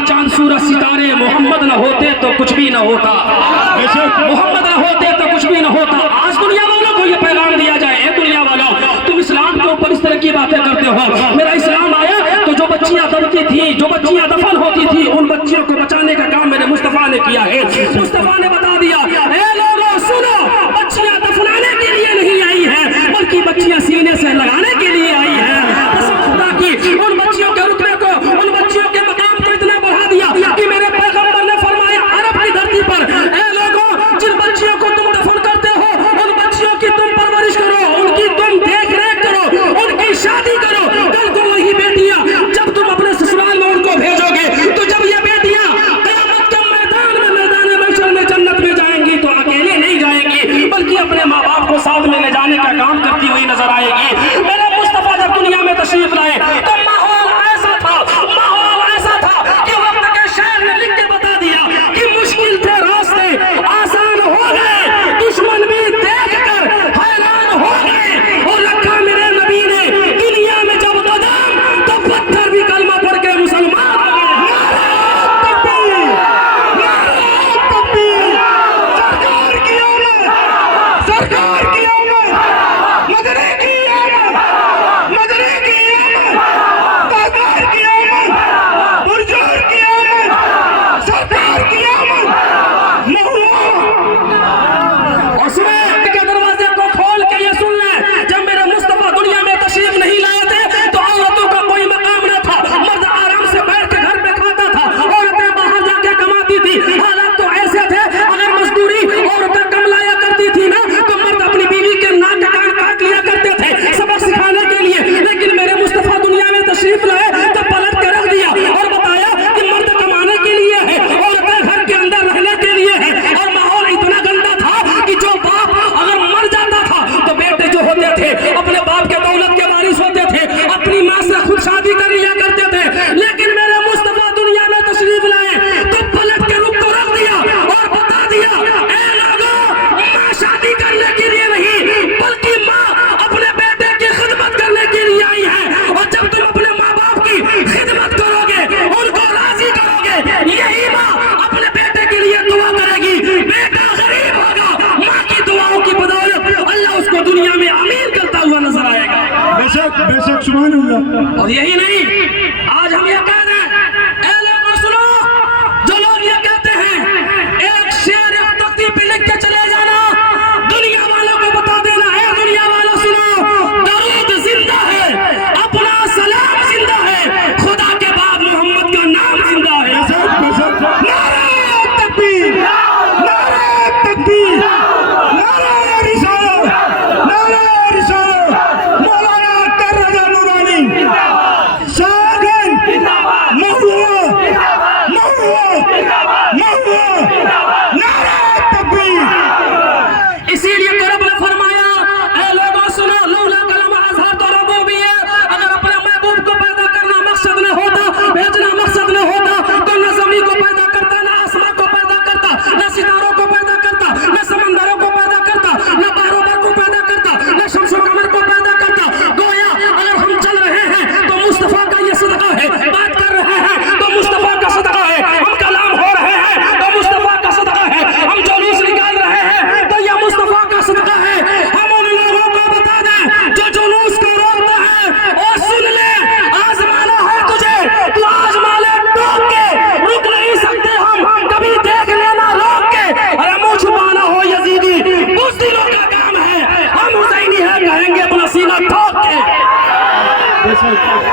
चांद सूरज सितारे मोहम्मद न होते तो कुछ भी न होता, मोहम्मद न होते तो कुछ भी न होता। आज दुनिया वालों को ये पैगाम दिया जाए, ए दुनिया वालों, तुम इस्लाम के ऊपर इस तरह की बातें करते हो। मेरा इस्लाम आया तो जो बच्चियां दबती थी, जो बच्चियां दफन होती थी, उन बच्चियों को बचाने का काम मेरे मुस्तफा ने किया है। मुस्तफा ने बता दिया, ए लोगों सुनो, बच्चियां दफनाने के लिए नहीं आई है, बल्कि बच्चियां सीने से लगाने के लिए आई है। कसम खुदा की, उन बच्चियों के रुतबे को, उन बच्चियों के मकाम को इतना बढ़ा दिया कि मेरे पैगंबर ने फरमाया अरब की धरती पर, ए लोगों, जिन बच्चियों को तुम दफन करते हो, उन बच्चियों की तुम परवरिश करो, उनकी तुम देख रेख करो, उनकी शादी करो। कल को वही बेटियां जब तुम अपने ससुराल में उनको भेजोगे, तो जब ये बेटियां क़यामत के मैदान में, मैदान महशर में जन्नत में जाएंगी, तो अकेले नहीं जाएंगी, बल्कि अपने माँ बाप को साथ में ले जाने का काम करती हुई नजर आएगी। मेरे मुस्तफा जब दुनिया में तशरीफ लाए तो माहौल ऐसा था, माहौल ऐसा था कि वक्त के शायर ने लिख के बता दिया कि मुश्किल थे रास्ते आसान हो गए, दुश्मन भी देखकर हैरान हो गए। और रखा मेरे नबी ने दुनिया में जब कदम, तो पत्थर भी कलमा पढ़ के मुसलमान हो गए। सरकार की आमद, सरकार की आमद, मदरे की आमद, मदरे की आमद, तादार की आमद, बुरजोर की आमद, सरकार की आमद। और सुने के दरवाजे को खोल के ये सुन ले, जब मेरे मुस्तफा दुनिया में तशरीफ नहीं लाए थे तो औरतों का कोई मकाम न था। मर्द आराम से बैठ के घर पे खाता था, औरतें बाहर जाके कमाती थी। हालात तो ऐसे थे, अगर मजदूरी औरतें कम लाया करती थी ना, तो मर्द अपनी बीवी के नाक कान काट लिया करते थे सबक सिखाने के लिए। लेकिन मेरे मुस्तफा दुनिया में तशरीफ लाए तो पलट के रख दिया और बताया कि मर्द कमाने के लिए है, औरतें घर के अंदर रहने के लिए है। और माहौल इतना गंदा था कि जो बाप अगर मर जाता था तो बेटे जो होते थे अपने बाप के दौलत के वारिस होते थे, अपनी माँ से खुद शादी कर लिया करते थे। लेकिन मेरे मुस्तफा दुनिया में तशरीफ लाए तो पलट के रुख को रख दिया और बता दिया, ए लोगों, माँ शादी करने के लिए नहीं, बल्कि माँ अपने बेटे की खिदमत करने के लिए आई है। और जब तुम अपने माँ बाप की खिदमत करोगे, उनको राजी करोगे, यही माँ अपने बेटे के लिए दुआ करेगी। बेटा गरीब होगा, माँ की दुआओं की बदौलत अल्लाह उसको दुनिया में अमीर करता हुआ नजर आएगा। बेशक बेशक, सुभान अल्लाह। और यही नहीं, आज हम ये कह रहे हैं, ए लोगों सुनो, जो लोग ये कहते हैं एक शेर एक तख्ती पे लिख के चले जाना, दुनिया वालों को बता देना, ए दुनिया वालों सुनो, दरूद जिंदा है, अपना सलाम जिंदा है, खुदा के बाद मोहम्मद का नाम जिंदा है। बेशक बेशक, नारे तकबीर, नारे तकबीर, नारे रिसालत, नारे रिसालत। मौलाना अख्तर रजा नूरानी शाहगन, महुआ, महुआ, महुआ, नारे तकबीर। इसीलिए तो रब ने फरमाया, ऐ लोगों सुनो, लौला कलमा अज़हर तो रबूबिय्या, अगर अपने महबूब को पैदा करना मकसद न होता, भेजना मकसद न होता, तो न ज़मीन को पैदा करता, न आसमान को पैदा करता, न सितारों को पैदा करता, न समंदरों को पैदा करता, न बारोबार को पैदा करता, न शम्स और कमर को पैदा करता। गोया अगर हम चल रहे हैं तो मुस्तफा का ये सदका है, बात कर रहे हैं तो मुस्तफा का सदका है, हम कलाम हो रहे हैं तो मुस्तफा का सदका है, हम जुलूस निकाल रहे हैं तो ये मुस्तफा का सदका है। हम उन लोगों को बता दें जो जुलूस को रोकता है, और सुन ले, आजमाना है तुझे, तू आजमा ले टोक के, रुक नहीं सकते हम, कभी देख लेना रोक के। अरे मुंह छुपाना हो यजीदी, बुज़दिलों का काम है, हम हुसैनी है कहेंगे अपना सीना ठोक के। बेशक